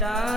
감사합니다.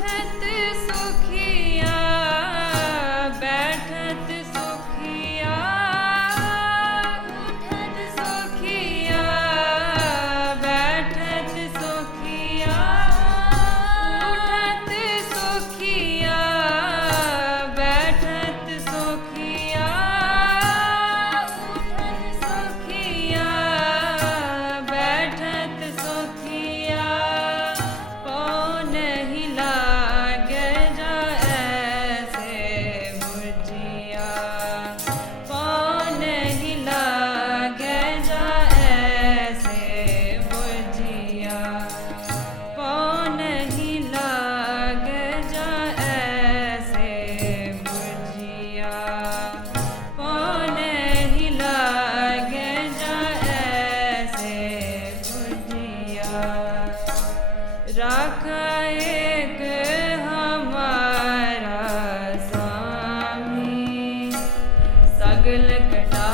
Ten this सगल कटा